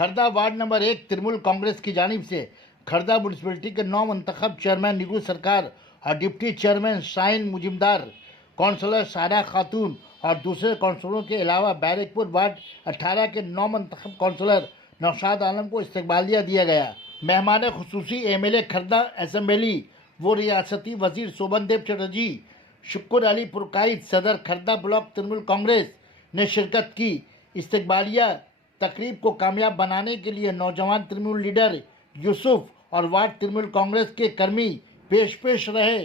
Khardah ward number 1 Trinamool Congress की जानिब से खर्दा म्यूनसिपलिटी के 9 मंतखब चेयरमैन निगू सरकार और डिप्टी चेयरमैन शाहीन मुजिमदार, काउंसलर सारा खातून और दूसरे काउंसलरों के अलावा बैरकपुर वार्ड 18 के 9 मंतखब काउंसलर नौशाद आलम को इस्तकबालिया दिया गया। मेहमान खुसूसी एमएलए खर्दा असम्बली व रियासती वजीर शोभनदेव चटर्जी, शुक्र अली पुरकाइद, सदर खर्दा ब्लॉक तृणमूल कांग्रेस ने शिरकत की। इस्तकबालिया तकरीब को कामयाब बनाने के लिए नौजवान तृणमूल लीडर यूसुफ और वार्ड तृणमूल कांग्रेस के कर्मी पेश रहे।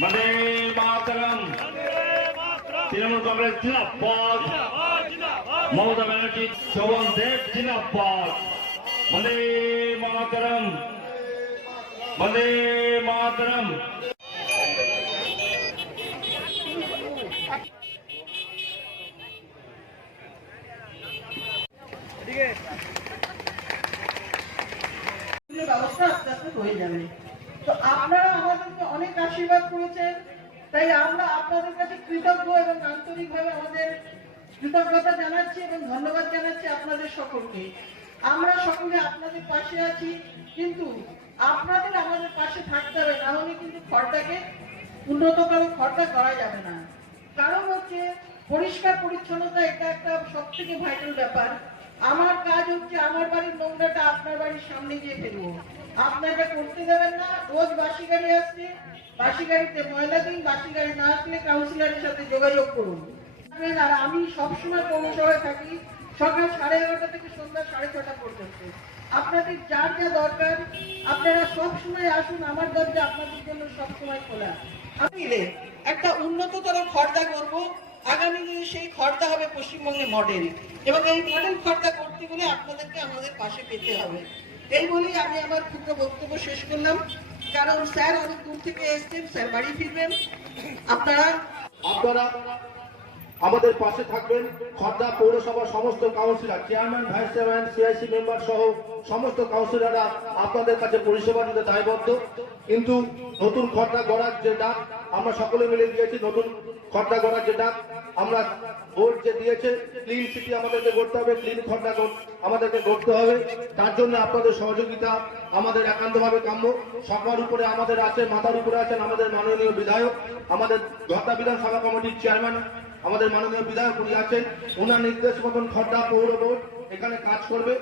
वंदे मातरम। तृणमूल कांग्रेस जिंदाबाद। ममता बनर्जी, शोभनदेव जिंदाबाद। वंदे मातरम, वंदे मातरम। ব্যবস্থা আস্তে আস্তে হয়ে যাবে। তো আপনারা আমাদেরকে অনেক আশীর্বাদ করেছেন, তাই আমরা আপনাদের কাছে কৃতজ্ঞ এবং আন্তরিকভাবে আমাদের কৃতজ্ঞতা জানাচ্ছি এবং ধন্যবাদ জানাচ্ছি আপনাদের সকলকে। আমরা সকলে আপনাদের পাশে আছি, কিন্তু আপনাদের আমাদের পাশে থাকতে হবে, না হলে কিন্তু খড়টাকে উন্নততর খড়টা করা যাবে না। কারণ হচ্ছে পরিষ্কার পরিচ্ছন্নতা, এটা একটা সব থেকে ভাইটাল ব্যাপার। আমার কাজ হচ্ছে আমার বাড়ির নোংরাটা আপনার বাড়ির সামনে গিয়ে ফেলবো, আপনারা করতে দেবেন না। রোজ বাসি গাড়ি আসছে, বাসি গাড়িতে ময়লা দিন, বাসি গাড়ি না আসলে কাউন্সিলরের সাথে যোগাযোগ করুন। আর আমি সবসময় পৌরসভায় থাকি, সকাল 11:30 থেকে সন্ধ্যা 6:30 পর্যন্ত। আপনাদের যার যা দরকার আপনারা সবসময় আসুন, আমার দরজা আপনাদের জন্য সবসময় খোলা। আমি একটা উন্নততর খর্দা করব, আগামী দিনে সেই খর্দা হবে পশ্চিমবঙ্গের মডেল, এবং এই মডেল খর্দা করতে গেলে আপনাদেরকে আমাদের পাশে পেতে হবে। এই বলেই আমি আমার ক্ষুদ্র বক্তব্য শেষ করলাম। কারণ স্যার অনেক দূর থেকে এসছেন, স্যার বাড়ি ফিরবেন। আপনারা আমাদের পাশে থাকবেন। খর্দা পৌরসভার সমস্ত councillor, chairman, vice chairman, CIC member সহ সমস্ত কাউন্সিলররা আপনাদের কাছে পরিষেবা দিতে দায়বদ্ধ। কিন্তু নতুন খর্দা গড়ার যে ডাক আমরা সকলে মিলে দিয়েছি, নতুন খর্দা গড়ার যে ডাক আমরা বোর্ড যে দিয়েছে, ক্লিন সিটি আমাদেরকে করতে হবে, ক্লিন খর্দা আমাদেরকে করতে হবে। তার জন্য আপনাদের সহযোগিতা আমাদের একান্তভাবে কাম্য। সবার উপরে আমাদের আছে, মাথার উপরে আছেন আমাদের মাননীয় বিধায়ক, আমাদের খর্দা বিধানসভা কমিটির চেয়ারম্যান আমাদের মাননীয় বিধায়ক উনি আছেন। ওনার নির্দেশ মতন খর্দা পৌর বোর্ড এখানে কাজ করবে।